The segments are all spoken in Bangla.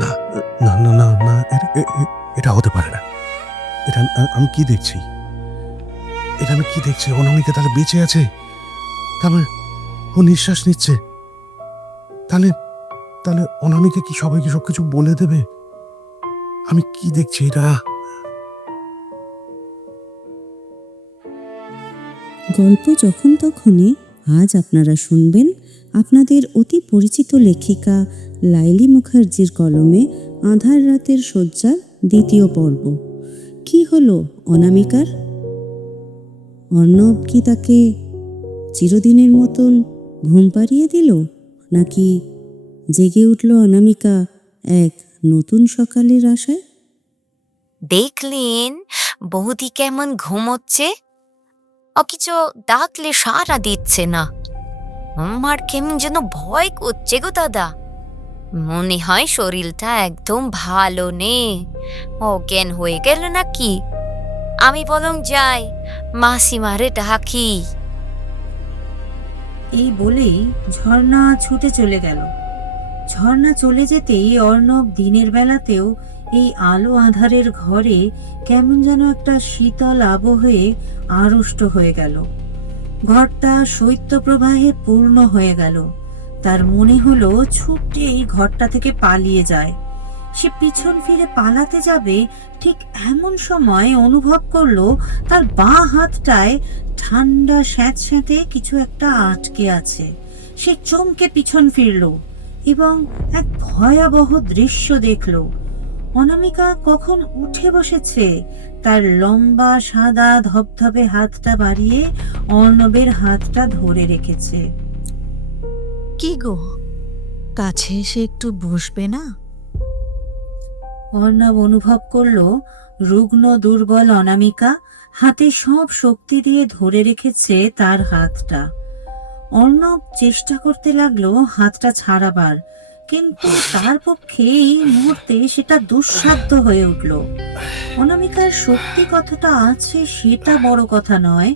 না, না, না, না, না, এটা হতে পারে না। এটা আমি কি দেখছি? এটা আমি কি দেখছি? অনামিকা তাহলে বেঁচে আছে? তার মানে ও নিঃশ্বাস নিচ্ছে। তাহলে তাহলে অনামিকা কি সবাইকে সবকিছু বলে দেবে? আমি কি দেখছি এটা? গল্প যখন তখনই আজ আপনারা শুনবেন আপনাদের অতি পরিচিত লেখিকা লাইলি মুখার্জির কলমে আঁধার রাতের শয্যার দ্বিতীয় পর্ব। কি হলো অনামিকার? অর্ণব কি তাকে চিরদিনের মতন ঘুম পাড়িয়ে দিল, নাকি জেগে উঠল অনামিকা এক নতুন সকালের আশায়? দেখলেন বৌদি কেমন ঘুমোচ্ছে, অথচ ডাকলে সাড়া দিচ্ছে না। আমার কেমন যেন ভয় করছে গো দাদা। মনে হয় শরীরটা একদম ভালো নেই, অজ্ঞান হয়ে গেল নাকি। আমি বরং যাই মাসিমারে ডাকি। এই বলেই ঝর্ণা ছুটে চলে গেল। ঝর্ণা চলে যেতেই অর্ণব দিনের বেলাতেও এই আলো আঁধারের ঘরে কেমন যেন একটা শীতল আবহে আড়ষ্ট হয়ে গেল। ঘরটা শৈত্যপ্রবাহে পূর্ণ হয়ে গেল। তার মনে হলো ছুটে এই ঘরটা থেকে পালিয়ে যায়। সে পিছন ফিরে পালাতে যাবে, ঠিক এমন সময় অনুভব করলো তার বাঁ হাতটায় ঠান্ডা স্যাঁতস্যাঁতে কিছু একটা আটকে আছে। সে চমকে পিছন ফিরল এবং এক ভয়াবহ দৃশ্য দেখল। অনামিকা কখন উঠে বসেছে, তার লম্বা সাদা ধবধবে হাতটা বাড়িয়ে অর্ণবের হাতটা ধরে রেখেছে। কি গো, কাছে এসে একটু বসবে না? অর্ণব অনুভব করলো রুগ্ন দুর্বল অনামিকা হাতে সব শক্তি দিয়ে ধরে রেখেছে তার হাতটা। অর্ণব চেষ্টা করতে লাগলো হাতটা ছাড়াবার, কিন্তু তার পক্ষে এই মুহূর্তে সেটা দুঃসাধ্য হয়ে উঠল। অনামিকার শক্তি কতটা আছে সেটা বড় কথা নয়,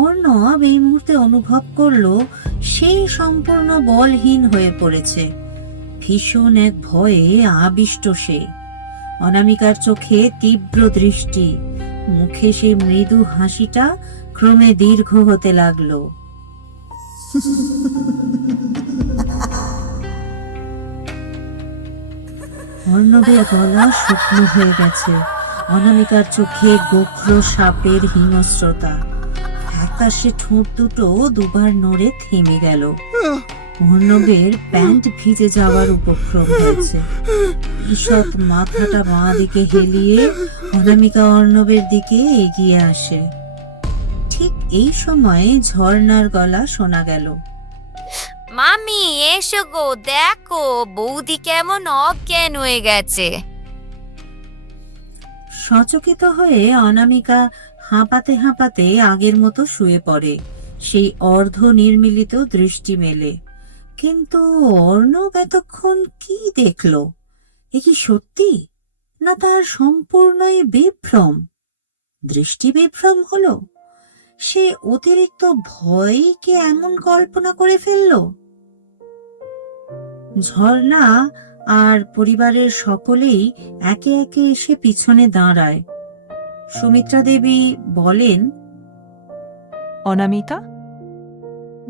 অর্ণব এই মুহূর্তে অনুভব করলো সেই সম্পূর্ণ বলহীন হয়ে পড়েছে। ভীষণ এক ভয়ে আবিষ্ট সে। অনামিকার চোখে তীব্র দৃষ্টি, মুখে সে মৃদু হাসিটা ক্রমে দীর্ঘ হতে লাগলো। অর্ণবের গলা শুকনো হয়ে গেছে। অনামিকার চোখে গোখর সাপের হিংস্রতা। ফ্যাকাশে ঠোঁট দুটো দুবার নড়ে থেমে গেল। অর্ণবের প্যান্ট ভিজে যাওয়ার উপক্রম হয়েছে। ঈষৎ মাথাটা বাঁ দিকে হেলিয়ে অনামিকা অর্ণবের দিকে এগিয়ে আসে। ঠিক এই সময়ে ঝর্ণার গলা শোনা গেল। মামি এসো গো, দেখো বৌদি কেমন অজ্ঞান হয়ে গেছে। সচকিত হয়ে অনামিকা হাঁপাতে হাঁপাতে আগের মতো শুয়ে পড়ে, সেই অর্ধ নির্মিলিত দৃষ্টি মেলে। কিন্তু অর্ণব এতক্ষণ কি দেখলো? এ কি সত্যি, না তার সম্পূর্ণই বিভ্রম? দৃষ্টি বিভ্রম হলো? সে অতিরিক্ত ভয়কে এমন কল্পনা করে ফেললো? ঝর্ণা আর পরিবারের সকলেই একে একে এসে পিছনে দাঁড়ায়। সুমিত্রা দেবী বলেন, অনামিকা,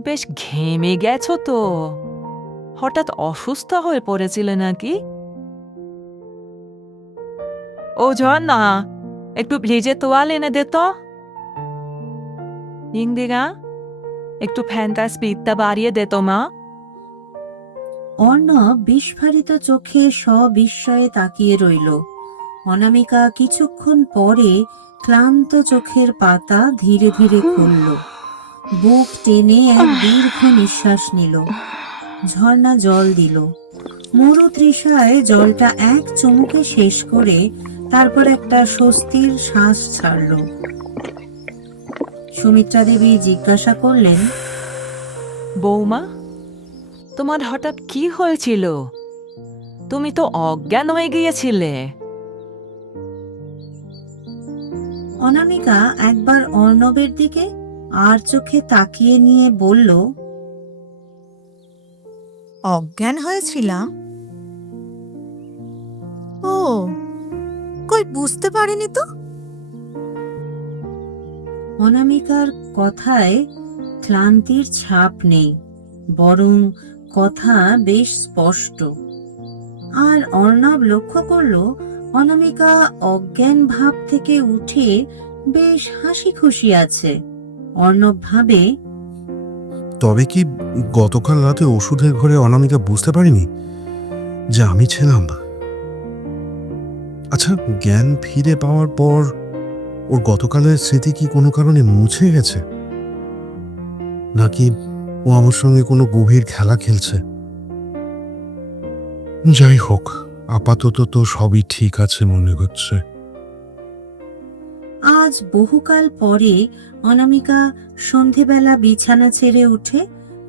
বেশ ঘেমে গেছো তো। হঠাৎ অসুস্থ হয়ে পড়েছিলে নাকি? ও ঝর্ণা, একটু ভিজে তোয়াল এনে দে তো। ইন্দিরা, একটু ফ্যানটার স্পিডটা বাড়িয়ে দে তো মা। অর্ণব বিস্ফারিত চোখে সবিস্ময়ে তাকিয়ে রইল। অনামিকা কিছুক্ষণ পরে ক্লান্ত চোখের পাতা ধীরে ধীরে খুলল, বুক টেনে এক দীর্ঘ নিঃশ্বাস নিল। ঝর্ণা জল দিল। মরু তৃষায় জলটা এক চুমুকে শেষ করে তারপর একটা স্বস্তির শ্বাস ছাড়ল। সুমিত্রা দেবী জিজ্ঞাসা করলেন, বৌমা, তোমার হঠাৎ কি হয়েছিল? তুমি তো অজ্ঞান হয়ে গিয়েছিলে। অনামিকা একবার অর্ণবের দিকে আর চোখে তাকিয়ে নিয়ে বলল, অজ্ঞান হয়েছিলাম? বুঝতে পারিনি তো। অনামিকার কথায় ক্লান্তির ছাপ নেই, বরং কথা বেশ স্পষ্ট। আর অর্ণব লক্ষ্য করল অনামিকা অজ্ঞান ভাব থেকে উঠে বেশ হাসি খুশি আছে। অর্ণব ভাবে, তবে কি গতকাল রাতে ওষুধের ঘরে অনামিকা বুঝতে পারিনি যে আমি ছিলাম? আচ্ছা, জ্ঞান ফিরে পাওয়ার পর ওর গতকালের স্মৃতি কি কোনো কারণে মুছে গেছে, নাকি ও আমার সঙ্গে কোনো গভীর খেলা খেলছে? যাই হোক, আপাতত তো সবই ঠিক আছে মনে হচ্ছে। আজ বহুকাল পরে অনামিকা সন্ধেবেলা বিছানা ছেড়ে উঠে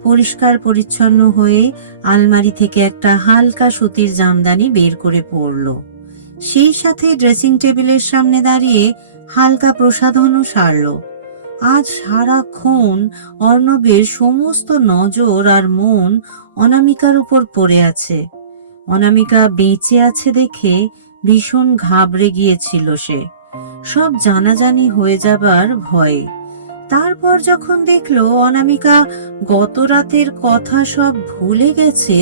পরিষ্কার পরিচ্ছন্ন হয়ে আলমারি থেকে একটা হালকা সুতির জামদানি বের করে পরল। সেই সাথে ড্রেসিং টেবিলের সামনে দাঁড়িয়ে হালকা প্রসাধনও সারল। আজ সারাক্ষণ অর্ণবের সমস্ত নজর আর মন অনামিকার উপর পড়ে আছে। অনামিকা বেঁচে আছে দেখে ভীষণ ঘাবড়ে গিয়েছিল সে, সব জানাজানি হয়ে যাবার ভয়ে। তারপর যখন দেখলো অনামিকা গত রাতের কথা সব ভুলে গেছে,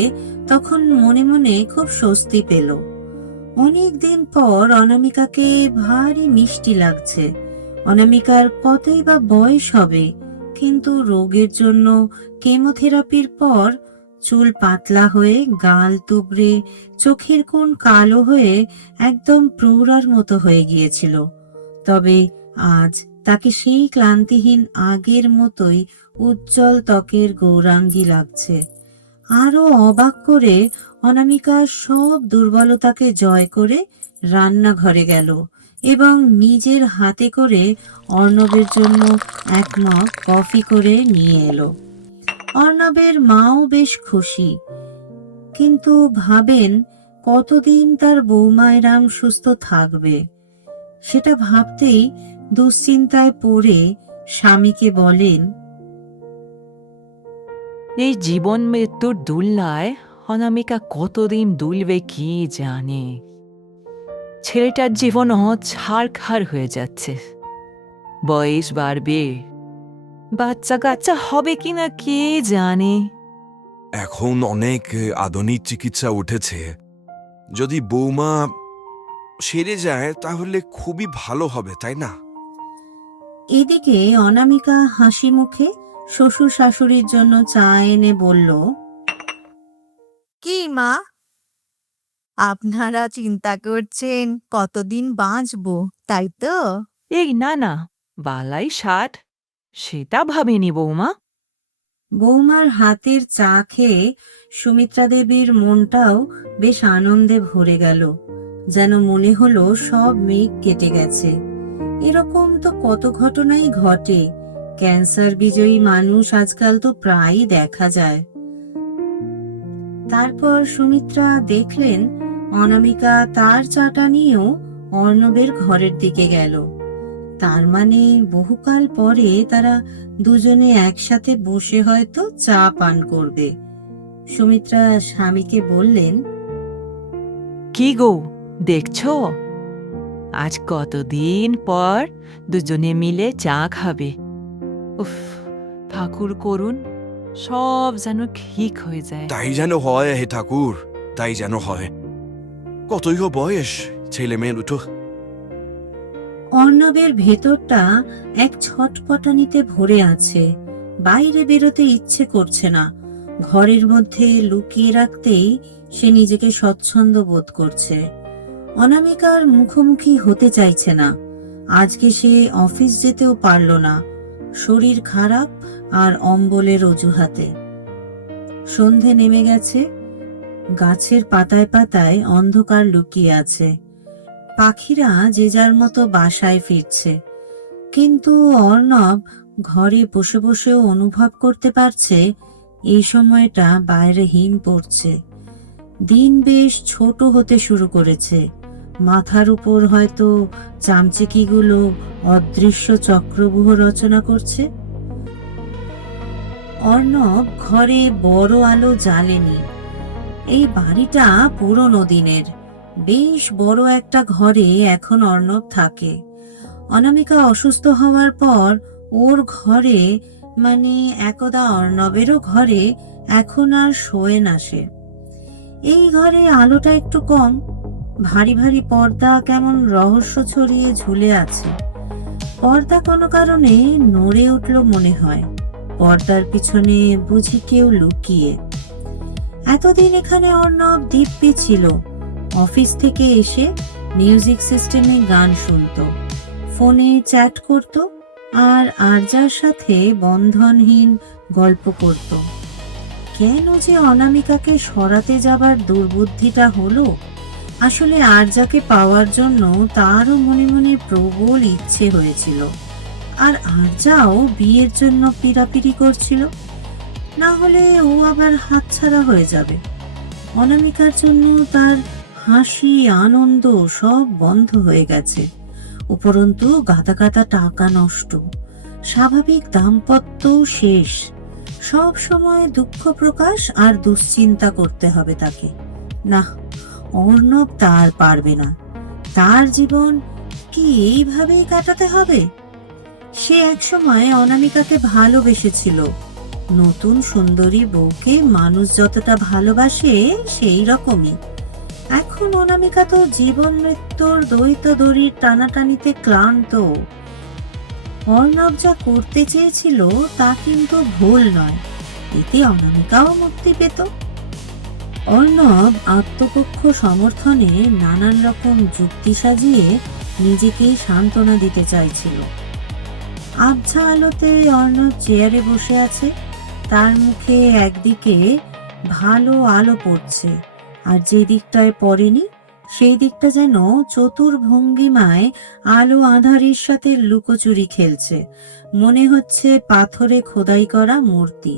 তখন মনে মনে খুব স্বস্তি পেল। অনেক দিন পর অনামিকাকে ভারী মিষ্টি লাগছে। অনামিকার কতই বা বয়স হবে, কিন্তু রোগের জন্য কেমোথেরাপির পর চুল পাতলা হয়ে, গাল তুবড়ে, চোখের কোণ কালো হয়ে একদম প্রৌঢ়ার মতো হয়ে গিয়েছিল। তবে আজ তাকে সেই ক্লান্তিহীন আগের মতোই উজ্জ্বল ত্বকের গৌরাঙ্গী লাগছে। আরো অবাক করে অনামিকা সব দুর্বলতাকে জয় করে রান্নাঘরে গেল এবং নিজের হাতে করে অর্ণবের জন্য এক মগ কফি করে নিয়ে এলো। অর্ণবের মাও বেশ খুশি, কিন্তু ভাবেন কতদিন তার বৌমা এরাম সুস্থ থাকবে। সেটা ভাবতেই দুশ্চিন্তায় পড়ে স্বামীকে বলেন, এই জীবন মৃত্যুর দুলনায় অনামিকা কতদিন দুলবে কি জানে। ছেলেটার জীবন ছাড়খাড় হয়ে যাচ্ছে, বয়স বাড়বে, বাচ্চা কাচ্চা হবে কিনা কে জানে। এখন অনেক আধুনিক চিকিৎসা উঠেছে, যদি বৌমা সেরে যায় তাহলে খুবই ভালো হবে, তাই না? এদিকে অনামিকা হাসি মুখে শ্বশুর শাশুড়ির জন্য চা এনে বলল, কি মা, আপনারা চিন্তা করছেন কতদিন বাঁচবো, তাই তো? এই না না, বালাই 60, সেটা ভাবিনি বৌমা। বৌমার হাতের চা খেয়ে সুমিত্রা দেবীর মনটাও বেশ আনন্দে ভরে গেল। যেন মনে হলো সব মেঘ কেটে গেছে। এরকম তো কত ঘটনাই ঘটে, ক্যান্সার বিজয়ী মানুষ আজকাল তো প্রায়ই দেখা যায়। তারপর সুমিত্রা দেখলেন অনামিকা তার চাটা নিয়েও অর্ণবের ঘরের দিকে গেল। তার মানে বহুকাল পরে তারা দুজনে একসাথে বসে হয়তো চা পান করবে। সুমিত্রা স্বামীকে বললেন, কি গো, দেখছো আজ কতদিন পর দুজনে মিলে চা খাবে। উফ, ঠাকুর করুন সব যেন ঠিক হয়ে যায়। তাই যেন হয় হে ঠাকুর, তাই যেন হয়। কতই বয়স ছেলে মেয়ে দুটো। অর্ণবের ভেতরটা এক ছটপটানিতে ভরে আছে। বাইরে বেরোতে ইচ্ছে করছে না, ঘরের মধ্যে লুকিয়ে রাখতেই সে নিজেকে স্বচ্ছন্দ বোধ করছে। অনামিকার মুখোমুখি হতে চাইছে না। আজকে সে অফিস যেতেও পারল না, শরীর খারাপ আর অম্বলের অজুহাতে। সন্ধে নেমে গেছে, গাছের পাতায় পাতায় অন্ধকার লুকিয়ে আছে। পাখিরা যে যার মতো বাসায় ফিরছে, কিন্তু অর্ণব ঘরে বসে বসেও অনুভব করতে পারছে এই সময়টা বাইরে হিম পড়ছে। দিন বেশ ছোট হতে শুরু করেছে। মাথার উপর হয়তো চামচিকিগুলো অদৃশ্য চক্রব্যূহ রচনা করছে। অর্ণব ঘরে বড় আলো জ্বালেনি। এই বাড়িটা পুরনো দিনের, বেশ বড় একটা ঘরে এখন অর্ণব থাকে। অনামিকা অসুস্থ হওয়ার পর ওর ঘরে, মানে একদা অর্ণবেরও ঘরে এখন আর শোয়ে না সে। এই ঘরে আলোটা একটু কম, ভারী ভারী পর্দা কেমন রহস্য ছড়িয়ে ঝুলে আছে। পর্দা কোনো কারণে নড়ে উঠল মনে হয়, পর্দার পিছনে বুঝি কেউ লুকিয়ে। এতদিন এখানে অর্ণব দিব্যি ছিল, অফিস থেকে এসে মিউজিক সিস্টেমে গান শুনতো, ফোনে চ্যাট করত, আর আরজার সাথে বন্ধনহীন গল্প করত। কেন যে অনামিকাকে সরাতে যাবার দুর্বুদ্ধিটা হলো? আসলে আরজাকে পাওয়ার জন্য তারও মনে মনে প্রবল ইচ্ছে হয়েছিল, আর আরজাও বিয়ের জন্য পিড়াপিড়ি করছিল, না হলে ও আবার হাতছাড়া হয়ে যাবে। অনামিকার জন্য তার হাসি আনন্দ সব বন্ধ হয়ে গেছে, উপরন্তু গাদা গাদা টাকা নষ্ট, স্বাভাবিক দাম্পত্য শেষ, সব সময় দুঃখ প্রকাশ আর দুশ্চিন্তা করতে হবে তাকে। না, অর্ণব তার পারবে না, তার জীবন কি এইভাবেই কাটাতে হবে? সে একসময় অনামিকাকে ভালোবেসেছিল, নতুন সুন্দরী বউকে মানুষ যতটা ভালোবাসে সেই রকমই। এখন অনামিকা তো জীবন মৃত্যুর দ্বৈত দড়ির টানাটানিতে ক্লান্ত। অর্ণব যা করতে চেয়েছিল তা কিন্তু ভুল নয়, এতে অনামিকাও মুক্তি পেত। অর্ণব আত্মপক্ষ সমর্থনে নানান রকম যুক্তি সাজিয়ে নিজেকেই সান্ত্বনা দিতে চাইছিল। আবছা আলোতে অর্ণব চেয়ারে বসে আছে, তার মুখে একদিকে ভালো আলো পড়ছে, আর যে দিকটায় পড়েনি সেই দিকটা যেন চতুর ভঙ্গিমায় আলো আঁধারির সাথে লুকোচুরি খেলছে, মনে হচ্ছে পাথরে খোদাই করা মূর্তি।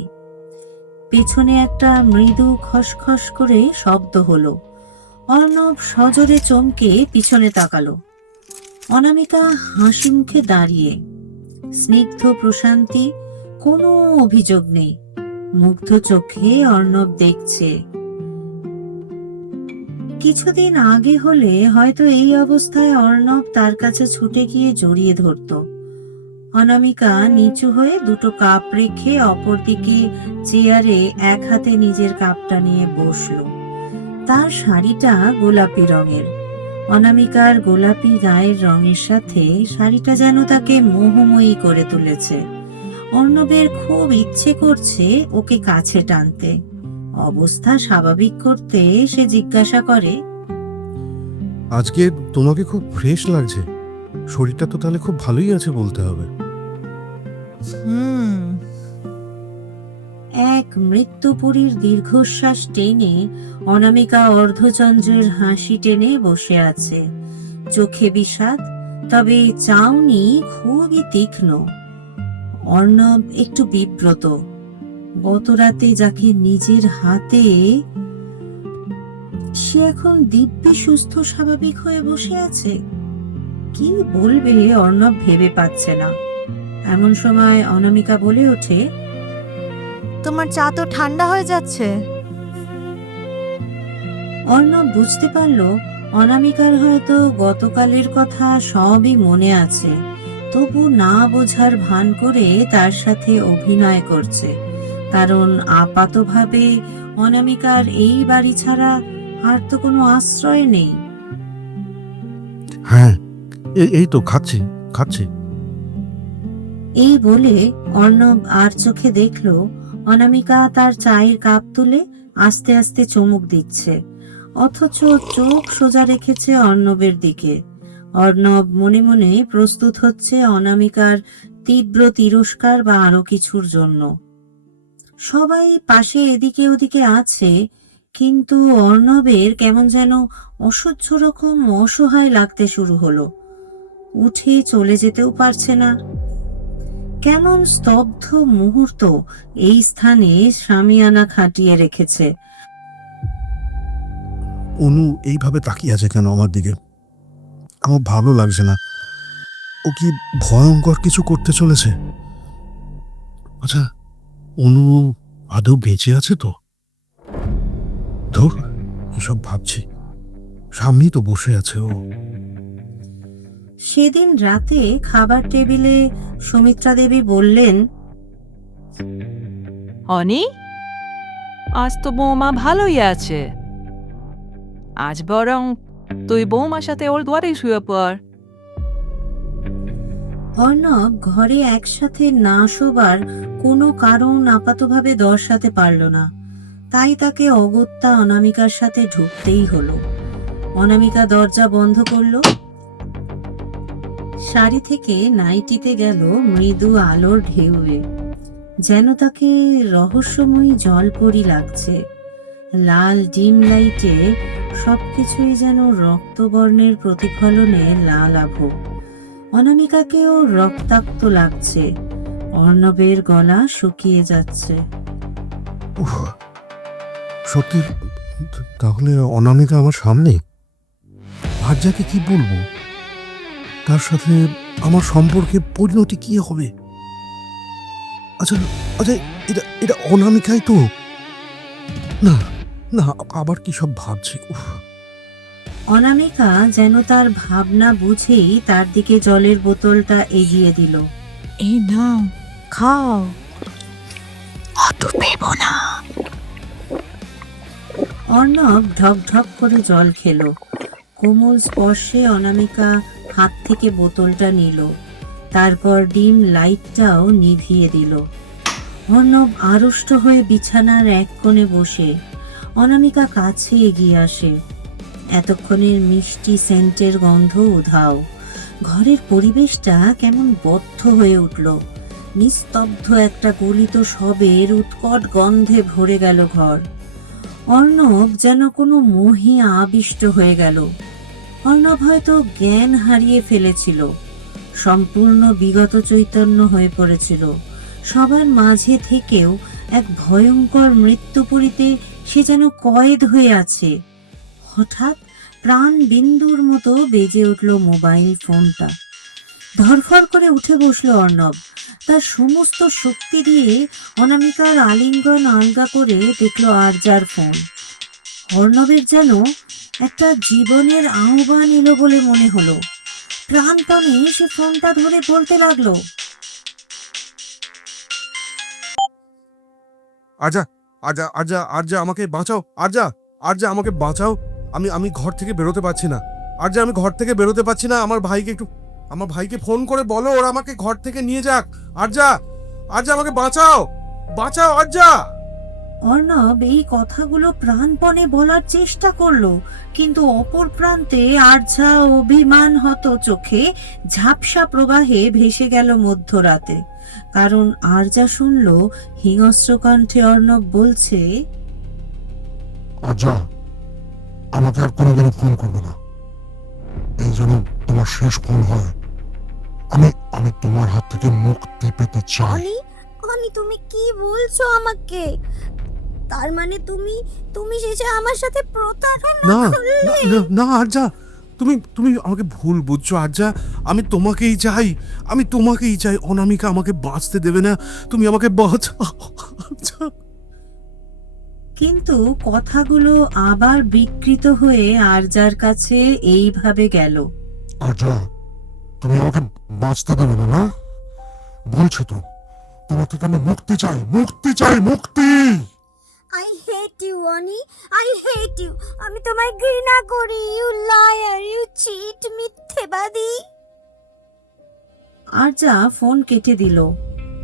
পেছনে একটা মৃদু খসখস করে শব্দ হলো। অর্ণব সজোরে চমকে পিছনে তাকালো। অনামিকা হাসি মুখে দাঁড়িয়ে, স্নিগ্ধ প্রশান্তি, কোনো অভিযোগ নেই, মুগ্ধ চোখে অর্ণব দেখছে। কিছুদিন আগে হলে হয়তো এই অবস্থায় অর্ণব তার কাছে ছুটে গিয়ে জড়িয়ে ধরত। অনামিকা নিচু হয়ে দুটো কাপ রেখে অপরদিকে চেয়ারে এক হাতে নিজের কাপটা নিয়ে বসলো। তার শাড়িটা গোলাপি রঙের, অনামিকার গোলাপি গায়ের রঙের সাথে শাড়িটা যেন তাকে মোহময়ী করে তুলেছে। অর্ণবের খুব ইচ্ছে করছে ওকে কাছে টানতে। অবস্থা স্বাভাবিক করতে সে জিজ্ঞাসা করে, আজকে তোমাকে খুব ফ্রেশ লাগছে, শরীরটা তো তাহলে খুব ভালোই আছে বলতে হবে। হুম। এক মৃত্যুপুরীর দীর্ঘশ্বাস টেনে অনামিকা অর্ধচন্দ্রের হাসি টেনে বসে আছে, চোখে বিষাদ, তবে চাউনি খুবই তীক্ষ্ণ। অর্ণব একটু বিব্রত, গত রাতে যাকে নিজের হাতে, সে এখন দিব্যি সুস্থ স্বাভাবিক হয়ে বসে আছে। কি বলবে অর্ণব ভেবে পাচ্ছে না। এমন সময় অনামিকা বলে ওঠে, তোমার চা তো ঠান্ডা হয়ে যাচ্ছে। অর্ণব বুঝতে পারল অনামিকার হয়তো গতকালের কথা সবই মনে আছে, তবু না বোঝার ভান করে তার সাথে অভিনয় করছে, কারণ আপাতভাবে অনামিকার এই বাড়ি ছাড়া আর তো কোনো আশ্রয় নেই। হ্যাঁ, এই তো খাচ্ছি খাচ্ছি। এই বলে অর্ণব আর চোখে দেখল অনামিকা তার চায়ের কাপ তুলে আস্তে আস্তে চুমুক দিচ্ছে, অথচ চোখ সোজা রেখেছে অর্ণবের দিকে। অর্ণব মনে মনে প্রস্তুত হচ্ছে অনামিকার তীব্র তিরস্কার বা আরো কিছুর জন্য। সবাই পাশে এদিকে ওদিকে আছে, কিন্তু অর্ণবের কেমন যেন অসহ্য রকম অসহায় লাগতে শুরু হলো। উঠে চলে যেতেও পারছে না। কেমন স্তব্ধ মুহূর্ত এই স্থানে শামিয়ানা খাটিয়ে রেখেছে। অনু এইভাবে তাকিয়ে আছে কেন আমার দিকে? আমার ভালো লাগছে না। ও কি ভয়ঙ্কর কিছু করতে চলেছে? আচ্ছা, অনু আদৌ বেঁচে আছে তো? ধর, এসব ভাবছি, সামনেই তো বসে আছে ও। সেদিন রাতে খাবার টেবিলে সুমিত্রা দেবী বললেন, অনি, আজ তো বৌমা ভালোই আছে। আজ বরং তুই বৌমার সাথে ওর দুয়ারেই শুয়ে পড়। অর্ণব ঘরে একসাথে না শোবার কোনো কারণ আপাতভাবে দর্শাতে পারল না, তাই তাকে অগত্যা অনামিকার সাথে ঢুকতেই হলো। অনামিকা দরজা বন্ধ করলো। শাড়ি থেকে নাইটিতে গেল মৃদু আলোর ঢেউয়ে, যেন তাকে রহস্যময়ী জলপরি লাগছে। লাল ডিম লাইটে সবকিছুই যেন রক্তবর্ণের প্রতিফলনে লাল আভ। অনামিকাকেও রক্তাক্ত লাগছে। অর্ণবের গলা শুকিয়ে যাচ্ছে। উফ, সত্যি তাহলে অনামিকা আমার সামনে? ভার্যাকে কি বলবো? তার সাথে আমার সম্পর্কে পরিণতি কি হবে? আচ্ছা আচ্ছা, এটা এটা অনামিকাই তো? না না, আবার কি সব ভাবছি। উফ, অনামিকা যেন তার ভাবনা বুঝেই তার দিকে জলের বোতলটা এগিয়ে দিল। এই নাও, খাও। অর্ণব ঢক ঢক করে জল খেলো। কোমল স্পর্শে অনামিকা হাত থেকে বোতলটা নিল, তারপর ডিম লাইটটাও নিভিয়ে দিল। অর্ণব আড়ষ্ট হয়ে বিছানার এক কোণে বসে। অনামিকা কাছে এগিয়ে আসে। এতক্ষণের মিষ্টি সেন্টের গন্ধ উধাও। ঘরের পরিবেশটা কেমন বদ্ধ হয়ে উঠল। নিস্তব্ধ একটা গলিত শবের উৎকট গন্ধে ভরে গেল ঘর। অর্ণব যেন কোনো মোহে আবিষ্ট হয়ে গেল। অর্ণব হয়তো জ্ঞান হারিয়ে ফেলেছিল, সম্পূর্ণ বিগত চৈতন্য হয়ে পড়েছিল। সবার মাঝে থেকেও এক ভয়ঙ্কর মৃত্যুপুরীতে সে যেন কয়েদ হয়ে আছে। হঠাৎ প্রাণ বিন্দুর মতো বেজে উঠল মোবাইল ফোনটা। ধরফর করে উঠে বসলো অর্ণব। তার সমস্ত শক্তি দিয়ে অনামিকার আলিঙ্গন আলগা করে দেখলো আরজার ফোন। অর্ণবের যেন একটা জীবনের আহ্বান এলো বলে মনে হলো। প্রাণপণে সে ফোনটা ধরে বলতে লাগলো, আরজা আরজা আরজা আরজা, আমাকে বাঁচাও। আরজা আরজা, আমাকে বাঁচাও। আমি আমি ঘর থেকে বেরোতে পারছি না। আরজা, আমি ঘর থেকে বেরোতে পারছি না। আমার ভাইকে ফোন করে বলো ওরা আমাকে ঘর থেকে নিয়ে যাক। আরজা আরজা, আমাকে বাঁচাও, বাঁচাও আরজা। অর্ণব এই কথাগুলো প্রাণপণে বলার চেষ্টা করলো, কিন্তু অপর প্রান্তে আরজা অভিমান হত চোখে ঝাপসা প্রবাহে ভেসে গেল মধ্যরাতে। কারণ আরজা শুনলো হিংস্র কণ্ঠে অর্ণব বলছে, আচ্ছা, আমাকে আর কোনোদিনও ফোন করবে না। এই যেন তোমার শেষ ফোন হয়। আমি আমি তোমার হাত থেকে মুক্তি পেতে চাই। অনি, অনি তুমি কি বলছো আমাকে? তার মানে তুমি তুমি শেষে আমার সাথে প্রতারণা না করলে? না, না, না আরজা, তুমি তুমি আমাকে ভুল বুঝছো আরজা। আমি তোমাকেই চাই, আমি তোমাকেই চাই। অনামিকা আমাকে বাঁচতে দেবে না। তুমি আমাকে বাঁচাও আরজা। কিন্তু কথাগুলো আবার বিকৃত হয়ে আরজার কাছে এইভাবে গেল, আচ্ছা, তুমি আমাকে বাঁচতে দেবে না, না? বলছো তো, তোমার থেকে আমি মুক্তি চাই, মুক্তি চাই, মুক্তি। I hate you Oni, I hate you. আমি তোমায় ঘৃণা করি। ইউ লায়ার, ইউ চিট, মিথ্যেবাদী। আরজা ফোন কেটে দিল।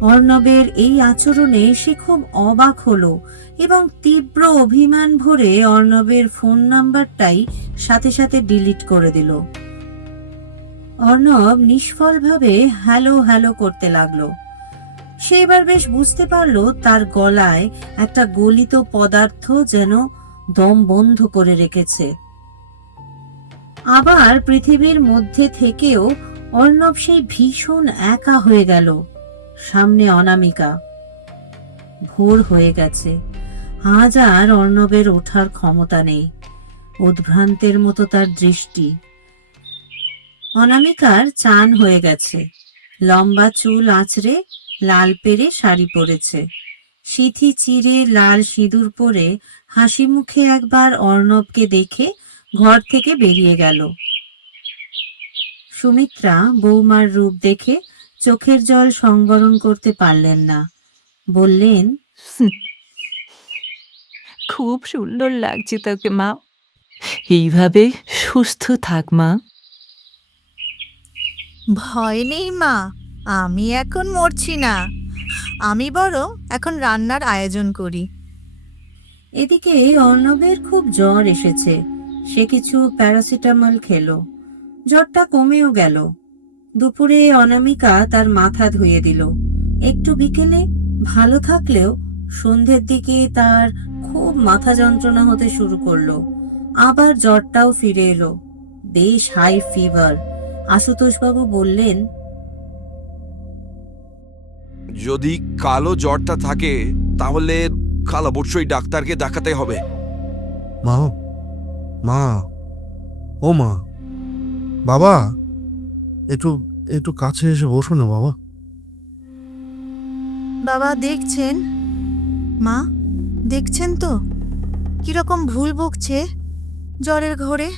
অর্ণবের এই আচরণে সে খুব অবাক হলো এবং তীব্র অভিমান ভরে অর্ণবের ফোন নাম্বারটাই সাথে সাথে ডিলিট করে দিল। অর্ণব নিষ্ফলভাবে হ্যালো হ্যালো করতে লাগলো। সে এবার বেশ বুঝতে পারলো তার গলায় একটা গলিত পদার্থ যেন দম বন্ধ করে রেখেছে। আবার পৃথিবীর মধ্যে থেকেও অর্ণব সেই ভীষণ একা হয়ে গেল। সামনে অনামিকা। ভোর হয়ে গেছে। আজ আর অর্ণবের ওঠার ক্ষমতা নেই। উদ্ভ্রান্তের মতো তার দৃষ্টি। অনামিকার চান হয়ে গেছে। লম্বা চুল আঁচড়ে লাল পেরে শাড়ি পরেছে। সিথি চিরে লাল সিঁদুর পরে হাসি মুখে একবার অর্ণবকে দেখে ঘর থেকে বেরিয়ে গেল। সুমিত্রা বৌমার রূপ দেখে চোখের জল সংবরণ করতে পারলেন না। বললেন, খুব সুন্দর লাগছে তোকে মা, এইভাবে সুস্থ থাক মা। ভয় নেই মা, আমি এখন মরছি না। আমি বরং এখন রান্নার আয়োজন করি। এদিকে অর্ণবের খুব জ্বর এসেছে। সে কিছু প্যারাসিটামল খেলো, জ্বরটা কমেও গেল। দুপুরে অনামিকা তার মাথা ধুয়ে দিল। একটু বিকেলে ভালো থাকলেও সন্ধ্যের দিকে তার খুব মাথা যন্ত্রণা হতে শুরু করলো। আবার জ্বরটাও ফিরে এলো, বেশ হাই ফিভার। আশুতোষবাবু বললেন, যদি কালো জ্বরটা থাকে তাহলে কাল অবশ্যই ডাক্তারকে দেখাতে হবে। মা, মা, ও মা, বাবা, একটু একটু কাছে এসে বসো না বাবা। বাবা দেখছেন? মা দেখছেন তো কিরকম ভুল বকছে জ্বরের ঘোরে।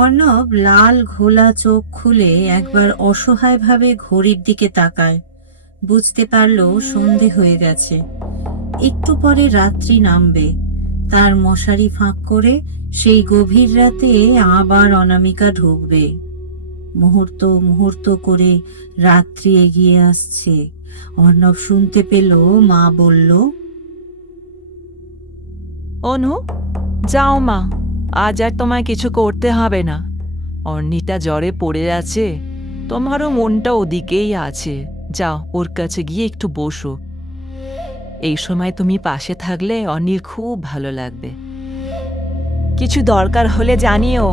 অর্ণব লাল ঘোলা চোখ খুলে একবার অসহায়ভাবে ঘড়ির দিকে তাকায়। বুঝতে পারল সন্ধে হয়ে গেছে, একটু পরে রাত্রি নামবে। তার মশারি ফাঁক করে সেই গভীর রাতে আবার অনামিকা ঢুকবে। মুহূর্ত মুহূর্ত করে রাত্রি এগিয়ে আসছে। অর্ণব শুনতে পেল মা বলল, অনু, যাও মা, আজ আর তোমায় কিছু করতে হবে না। অর্ণিটা জ্বরে পড়ে আছে, তোমারও মনটা ওদিকেই আছে। যাও, ওর কাছে গিয়ে একটু বসো। এই সময় তুমি পাশে থাকলে অর্ণির খুব ভালো লাগবে। কিছু দরকার হলে জানিও।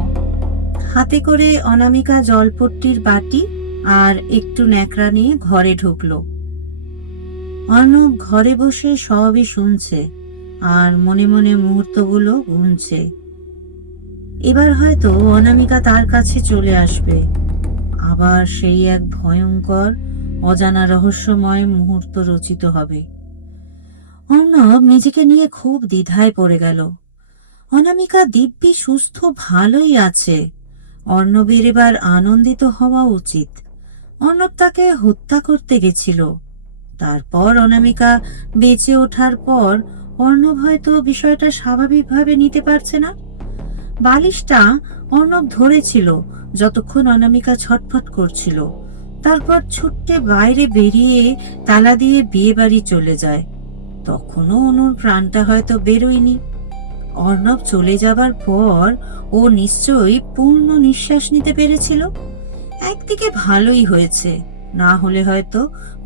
হাতে করে অনামিকা জলপট্টির বাটি আর একটু ন্যাকড়া নিয়ে ঘরে ঢুকলো। অর্ণব ঘরে বসে সবই শুনছে আর মনে মনে মুহূর্তগুলো গুনছে। এবার হয়তো অনামিকা তার কাছে চলে আসবে। আবার সেই এক ভয়ঙ্কর অজানা রহস্যময় মুহূর্ত রচিত হবে। অর্ণব নিজেকে নিয়ে খুব দ্বিধায় পড়ে গেল। অনামিকা দিব্যি সুস্থ ভালোই আছে। অর্ণবের এবার আনন্দিত হওয়া উচিত। অর্ণব তাকে হত্যা করতে গেছিল। তারপর অনামিকা বেঁচে ওঠার পর অর্ণব হয়তো বিষয়টা স্বাভাবিকভাবে নিতে পারছে না। বালিশটা অর্ণব ধরেছিল যতক্ষণ অনামিকা ছটফট করছিল। তারপর ছুট্টে বাইরে বেরিয়ে তালা দিয়ে বিয়ে বাড়ি চলে যায়। তখনও অনুর প্রাণটা হয়তো বেরোয়নি। অর্ণব চলে যাবার পর ও নিশ্চয়ই পূর্ণ নিঃশ্বাস নিতে পেরেছিল। একদিকে ভালোই হয়েছে, না হলে হয়তো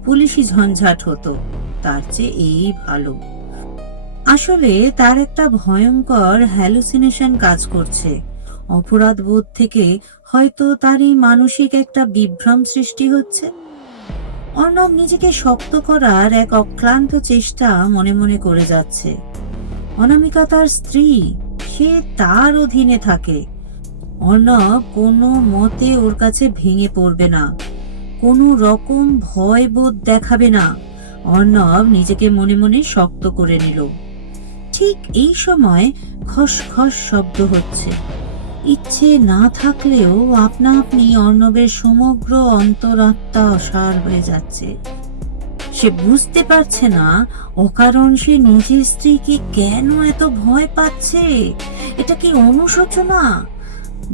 পুলিশি ঝঞ্ঝাট হতো। তার চেয়ে এই ভালো। আসলে তার একটা ভয়ঙ্কর হ্যালুসিনেশন কাজ করছে। অপরাধ বোধ থেকে হয়তো তার এই মানসিক একটা বিভ্রম সৃষ্টি হচ্ছে। অর্ণব নিজেকে শক্ত করার এক অক্লান্ত চেষ্টা মনে মনে করে যাচ্ছে। অনামিকা তার স্ত্রী, সে তার অধীনে থাকে। অর্ণব কোনো মতে ওর কাছে ভেঙে পড়বে না, কোনো রকম ভয় বোধ দেখাবে না। অর্ণব নিজেকে মনে মনে শক্ত করে নিল। ঠিক এই সময় খস খস শব্দ হচ্ছে। ইচ্ছে না থাকলেও আপনা আপনি অর্ণবের সমগ্র অন্তরাত্মা অসাড় হয়ে যাচ্ছে। সে বুঝতে পারছে না অকারণ সে নিজের স্ত্রীকে কেন এত ভয় পাচ্ছে। এটা কি অনুশোচনা?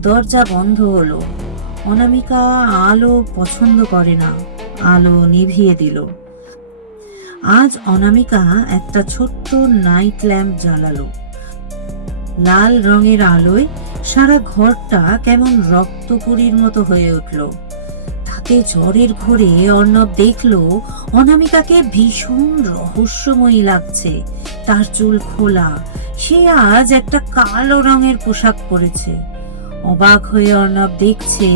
দরজা বন্ধ হলো। অনামিকা আলো পছন্দ করে না, আলো নিভিয়ে দিল। আজ অনামিকা একটা ছোট্ট নাইট ল্যাম্প জ্বালালো। লাল রঙের আলোয় সারা ঘরটা কেমন রক্তপুরীর মতো হয়ে উঠল। তাতে জ্বরের ঘোরে অর্ণব দেখলো অনামিকাকে ভীষণ রহস্যময়ী লাগছে। তার চুল খোলা, সে আজ একটা কালো রঙের পোশাক পরেছে। অবাক হয়ে অর্ণব দেখছে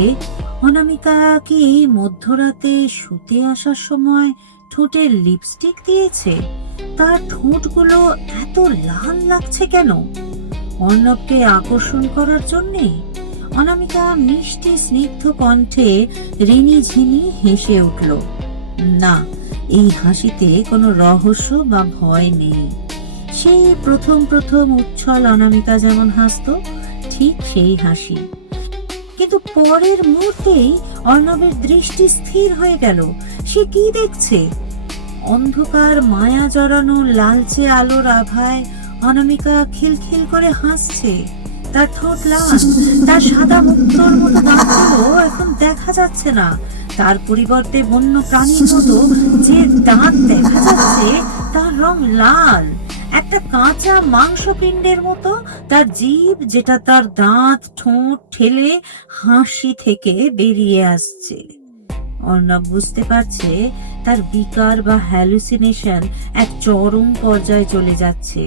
অনামিকা কি মধ্যরাতে শুতে আসার সময় ঠোঁটে লিপস্টিক দিয়েছে। তার ঠোঁটগুলো এত লাল লাগছে কেন? অর্ণবকে আকর্ষণ করার জন্যে? অনামিকা মিষ্টি স্নিগ্ধ কণ্ঠে রিনি ঝিনি হেসে উঠল। না, এই হাসিতে কোনো রহস্য বা ভয় নেই। সেই প্রথম প্রথম উচ্ছল অনামিকা যেমন হাসতো, ঠিক সেই হাসি। কিন্তু পরের মুহূর্তেই অর্ণবের দৃষ্টি স্থির হয়ে গেল। সে কি দেখছে? অন্ধকার মায়া জড়ানো লালচে আলোর আভায় অনামিকা খিলখিল করে হাসছে। তার ঠোঁট লাল, তার সাদা মুক্তোর মতো দাঁতগুলো এখন দেখা যাচ্ছে না। তার পরিবর্তে বন্য প্রাণীর মতো যে দাঁত দেখা যাচ্ছে তার রং লাল, একটা কাঁচা মাংসপিণ্ডের মতো। তার জিভ, যেটা তার দাঁত ঠোঁট ঠেলে হাসি থেকে বেরিয়ে আসছে। অর্ণব বুঝতে পারছে তার বিকার বা হ্যালুসিনেশন এক চরম পর্যায়ে চলে যাচ্ছে।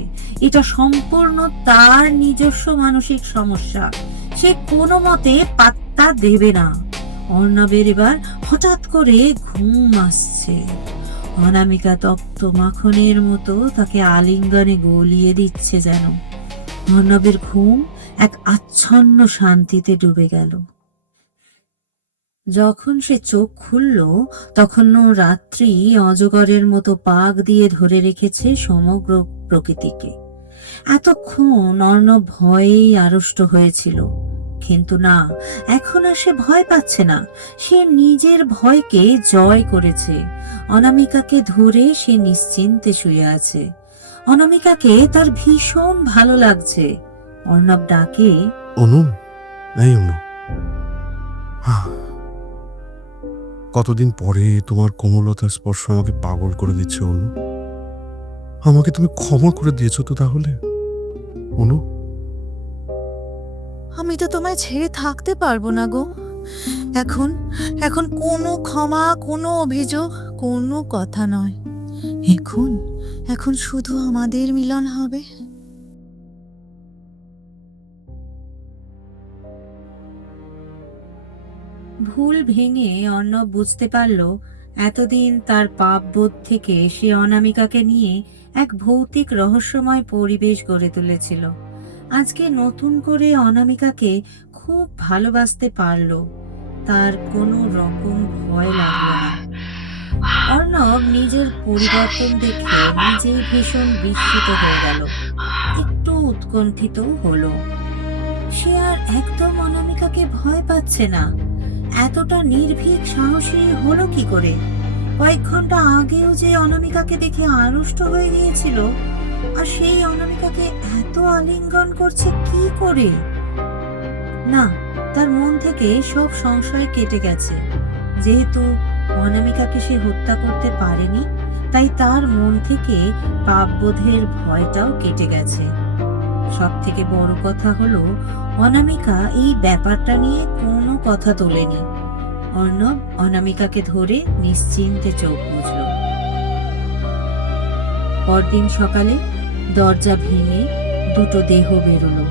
এটা সম্পূর্ণ তার নিজস্ব মানসিক সমস্যা। সে কোনো মতে পাত্তা দেবে না। অর্ণবের এবার হঠাৎ করে ঘুম আসছে। অনামিকা তপ্ত মাখনের মতো তাকে আলিঙ্গনে গলিয়ে দিচ্ছে যেন। অর্ণবের ঘুম এক আচ্ছন্ন শান্তিতে ডুবে গেল। যখন সে চোখ খুলল তখনও রাত্রি অজগরের মতো পাক দিয়ে ধরে রেখেছে সমগ্র প্রকৃতিকে। এতক্ষণ অর্ণব ভয়েই আড়ষ্ট হয়েছিল, কিন্তু না, এখন আর সে ভয় পাচ্ছে না। সে নিজের ভয়কে জয় করেছে। অনামিকাকে ধরে সে নিশ্চিন্তে শুয়ে আছে। অনামিকাকে তার ভীষণ ভালো লাগছে। অর্ণব ডাকে, অনু, এই অনু। কতদিন পরে তোমার কোমলতার স্পর্শ আমাকে পাগল করে দিচ্ছে অনু। আমাকে তুমি ক্ষমা করে দিয়েছো তো তাহলে অনু? আমি তো তোমায় ছেড়ে থাকতে পারবো না গো। এখন এখন কোনো ক্ষমা, কোনো অভিযোগ, কোনো কথা নয়। এখন এখন শুধু আমাদের মিলন হবে। ভুল ভেঙে অর্ণব বুঝতে পারল এতদিন তার পাপবোধ থেকে সে অনামিকাকে নিয়ে এক ভৌতিক রহস্যময় পরিবেশ গড়ে তুলেছিল। আজকে নতুন করে অনামিকাকে খুব ভালোবাসতে পারল। তার কোনো রকম ভয় লাগলো না। অর্ণব নিজের পরিবর্তন দেখে নিজেই ভীষণ বিস্মিত হয়ে গেল, একটু উৎকণ্ঠিতও হলো। সে আর একদম অনামিকাকে ভয় পাচ্ছে না। এতটা নির্ভীক সাহসী হলো কি করে? কয়েক ঘন্টা আগেও যে অনামিকাকে দেখে আড়ষ্ট হয়ে গিয়েছিল, আর সেই অনামিকাকে এত আলিঙ্গন করছে কি করে? না, তার মন থেকে সব সংশয় কেটে গেছে। যেহেতু অনামিকাকে সে হত্যা করতে পারেনি, তাই তার মন থেকে পাপবোধের ভয়টাও কেটে গেছে। সব থেকে বড় কথা হলো, অনামিকা এই ব্যাপারটা নিয়ে কোনো কথা তোলেনি। অর্ণব অনামিকাকে ধরে নিশ্চিন্তে চোখ বুঝল। পরদিন সকালে দরজা ভেঙে দুটো দেহ বেরোলো।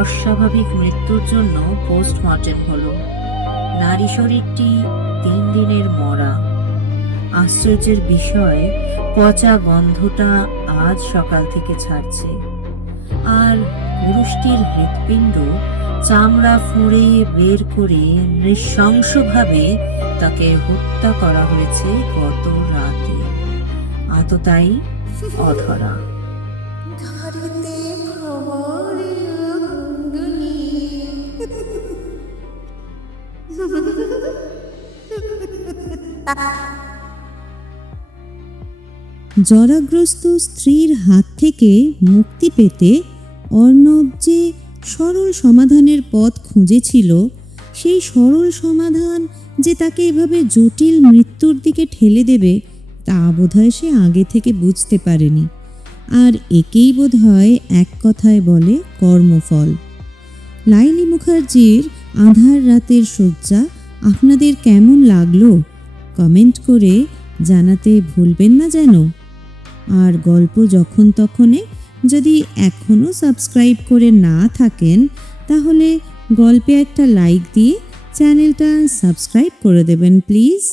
অস্বাভাবিক মৃত্যুর জন্য পোস্টমর্টেম হলো। নারী শরীরটি 3 দিনের মরা। আশ্চর্যের বিষয়, পচা গন্ধটা আজ সকাল থেকে ছাড়ছে। আর পুরুষটির হৃৎপিণ্ড চামড়া ফুঁড়ে বের করে নৃশংসভাবে তাকে হত্যা করা হয়েছে গত রাতে। আততায়ী অধরা। জরাগ্রস্ত স্ত্রীর হাত থেকে মুক্তি পেতে অর্ণব যে সরল সমাধানের পথ খুঁজেছিল, সেই সরল সমাধান যে তাকে এভাবে জটিল মৃত্যুর দিকে ঠেলে দেবে, তা বোধহয় সে আগে থেকে বুঝতে পারেনি। আর একেই বোধহয় এক কথায় বলে কর্মফল। লাইলি মুখার্জির আঁধার রাতের শয্যা আপনাদের কেমন লাগলো কমেন্ট করে জানাতে ভুলবেন না যেন। আর গল্প যখন তখনে যদি এখনও সাবস্ক্রাইব করে না থাকেন, তাহলে গল্পে একটা লাইক দিয়ে চ্যানেলটা সাবস্ক্রাইব করে দেবেন প্লিজ।